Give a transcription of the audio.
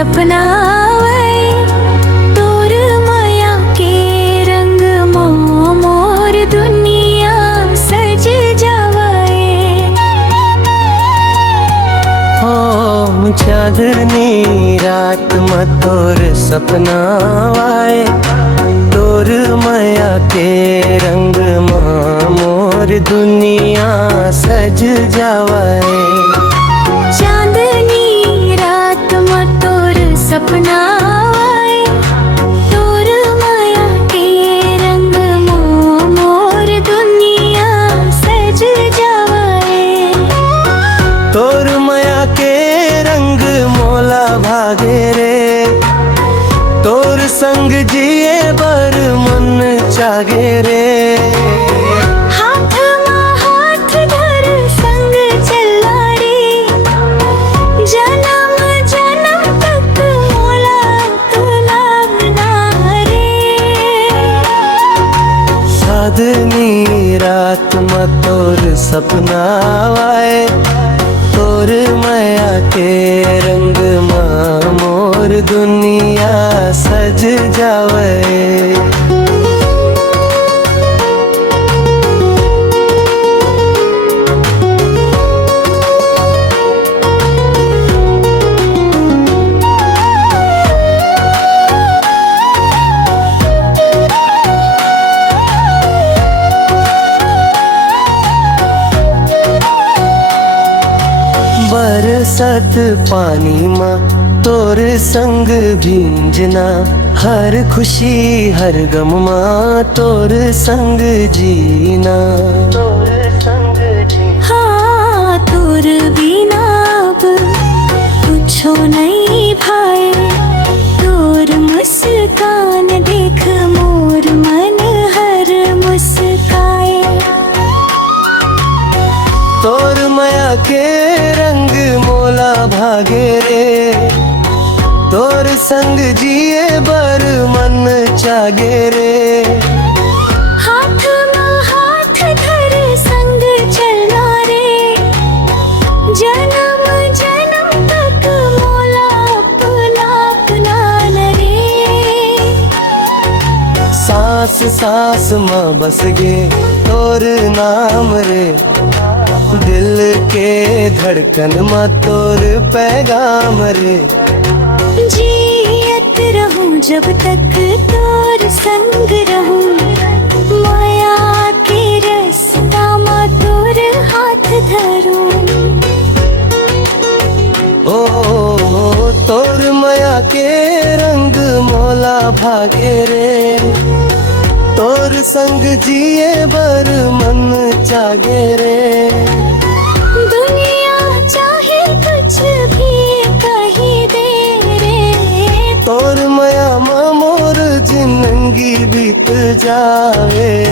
सपना आए तोर माया के रंग मोर दुनिया सज जावे। हो चांदनी रात में तोर सपना आए तोर माया के रंग मोर दुनिया सज जावे। चांदनी रात में तोर सपना आए तोर माया के रंग मोर दुनिया सज जावे। तोर माया के रंग मोला भागे रे तोर संग जिए बर मन चागे रे। चांदनी रात में तोर सपना आए तोर माया के रंग मोर दुनिया सज जावे। बरसत पानी माँ तोर संग भींजना हर खुशी हर गम माँ तोर संग जीना। हाँ तोर बिना अब कुछो नहीं भाए तोर मुस्कान देख मोर मन हर मुस्काए। तोर माया के रंग मोला भागे रे तोर संग जिए बर मन चागे रे। हाथ में हाथ धर संग चलना रे जन्म जन्म तक मोला अपना अपना रे। सांस सांस में बस गे तोर नाम रे दिल के धड़कन में तोर पैगाम रे। जियत रहूं जब तक तोर संग रहूं माया के रास्ता में तोर हाथ धरूं। ओ तोर माया के रंग मोला भागे रे तोर संग जिए बर मन चागे रे। दुनिया चाहे कुछ भी कही दे रे तोर माया में मोर जिंदगी बीत जावे।